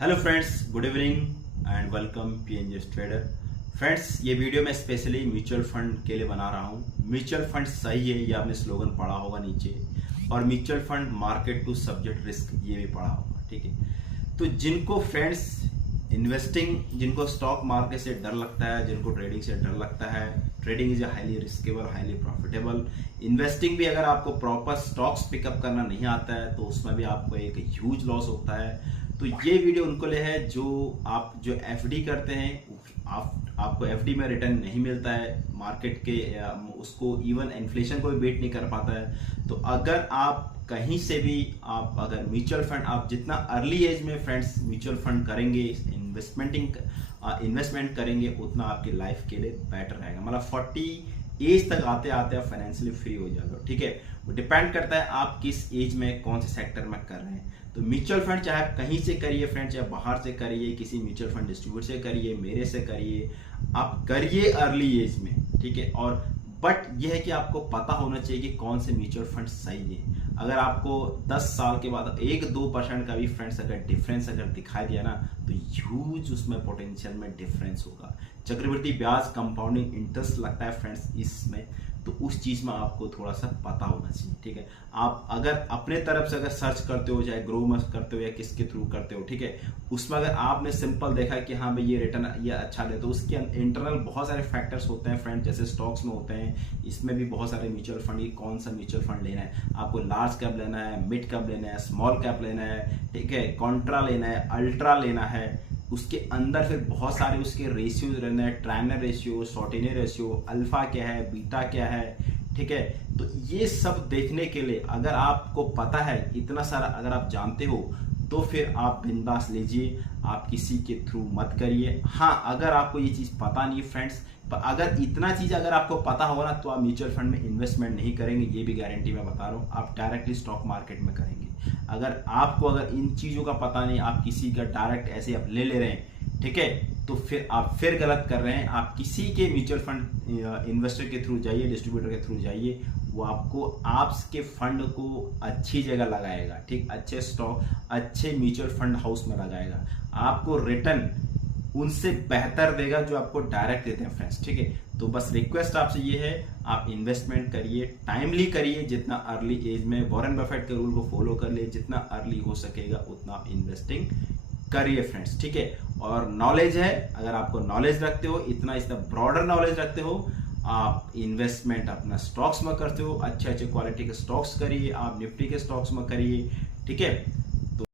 Hello friends, good evening and welcome PNG trader. Friends, ये video मैं specially mutual fund के लिए बना रहा हूँ। म्यूचुअल फंड सही है, ये आपने स्लोगन पढ़ा होगा नीचे, और mutual fund market to subject risk ये भी पढ़ा होगा। ठीक है, तो जिनको फ्रेंड्स इन्वेस्टिंग, जिनको स्टॉक मार्केट से डर लगता है, जिनको ट्रेडिंग से डर लगता है, trading is highly riskable, highly profitable. Investing भी अगर आपको प्रॉपर स्टॉक्स पिकअप करना नहीं आता है तो उसमें भी आपको एक ह्यूज लॉस होता है। तो ये वीडियो उनको लिए है जो एफडी करते हैं, आपको एफडी में रिटर्न नहीं मिलता है मार्केट के, उसको इवन इन्फ्लेशन को भी बीट नहीं कर पाता है। तो अगर आप कहीं से भी आप अगर म्यूचुअल फंड आप जितना अर्ली एज में फ्रेंड्स म्यूचुअल फंड करेंगे, इन्वेस्टमेंट करेंगे, उतना आपकी लाइफ के लिए बेटर रहेगा। मतलब 40 एज तक आते आते आप फाइनेंशियली फ्री हो जाओगे। ठीक है, वो डिपेंड करता है आप किस एज में कौन से सेक्टर में कर रहे हैं। तो म्यूचुअल फंड चाहे आप कहीं से करिए फ्रेंड्स, चाहे बाहर से करिए, किसी म्यूचुअल फंड डिस्ट्रीब्यूटर से करिए, मेरे से करिए, आप करिए अर्ली एज में। ठीक है, और बट यह है कि आपको पता होना चाहिए कि कौन से म्यूचुअल फंड सही है। अगर आपको 10 साल के बाद 1-2% का भी फ्रेंड्स अगर डिफरेंस अगर दिखाई दिया ना, तो ह्यूज उसमें पोटेंशियल में डिफरेंस होगा। चक्रवृद्धि ब्याज, कंपाउंडिंग इंटरेस्ट लगता है फ्रेंड्स इसमें, तो उस चीज में आपको थोड़ा सा पता होना चाहिए। ठीक है, आप अगर अपने तरफ से अगर सर्च करते हो, चाहे ग्रो मस्ट करते हो या किसके थ्रू करते हो, ठीक है, उसमें अगर आपने सिंपल देखा कि हाँ भाई ये रिटर्न ये अच्छा दे, तो उसके इंटरनल बहुत सारे फैक्टर्स होते हैं फ्रेंड, जैसे स्टॉक्स में होते हैं, इसमें भी बहुत सारे म्यूचुअल फंड, ये कौन सा म्यूचुअल फंड लेना है, आपको लार्ज कैप लेना है, मिड कैप लेना है, स्मॉल कैप लेना है, ठीक है, कॉन्ट्रा लेना है, अल्ट्रा लेना है, उसके अंदर फिर बहुत सारे उसके रेशियोज रहने हैं, ट्रायनर रेशियो, शॉर्टिनर रेशियो, अल्फा क्या है, बीटा क्या है। ठीक है, तो ये सब देखने के लिए अगर आपको पता है, इतना सारा अगर आप जानते हो, तो फिर आप बिंदास लीजिए, आप किसी के थ्रू मत करिए। हाँ, अगर आपको ये चीज पता नहीं फ्रेंड्स, पर अगर इतना चीज अगर आपको पता होगा ना, तो आप म्यूचुअल फंड में इन्वेस्टमेंट नहीं करेंगे, ये भी गारंटी मैं बता रहा हूँ, आप डायरेक्टली स्टॉक मार्केट में करेंगे। अगर आपको अगर इन चीजों का पता नहीं, आप किसी का डायरेक्ट ऐसे आप ले रहे हैं, ठीक है, तो फिर आप फिर गलत कर रहे हैं। आप किसी के म्यूचुअल फंड इन्वेस्टर के थ्रू जाइए, डिस्ट्रीब्यूटर के थ्रू जाइए, वो आपको आपके फंड को अच्छी जगह लगाएगा, ठीक, अच्छे स्टॉक, अच्छे म्यूचुअल फंड हाउस में लगाएगा, आपको रिटर्न उनसे बेहतर देगा जो आपको डायरेक्ट देते हैं फ्रेंड्स। ठीक है, तो बस रिक्वेस्ट आपसे ये है, आप इन्वेस्टमेंट करिए, टाइमली करिए, जितना अर्ली एज में वॉरेन बफेट के रूल को फॉलो कर लिए, जितना अर्ली हो सकेगा उतना आप इन्वेस्टिंग करिए फ्रेंड्स। ठीक है, और नॉलेज है, अगर आपको नॉलेज रखते हो, इतना ब्रॉडर नॉलेज रखते हो, आप इन्वेस्टमेंट अपना स्टॉक्स में करते हो, अच्छे अच्छे क्वालिटी के स्टॉक्स करिए, आप निफ्टी के स्टॉक्स में करिए। ठीक है,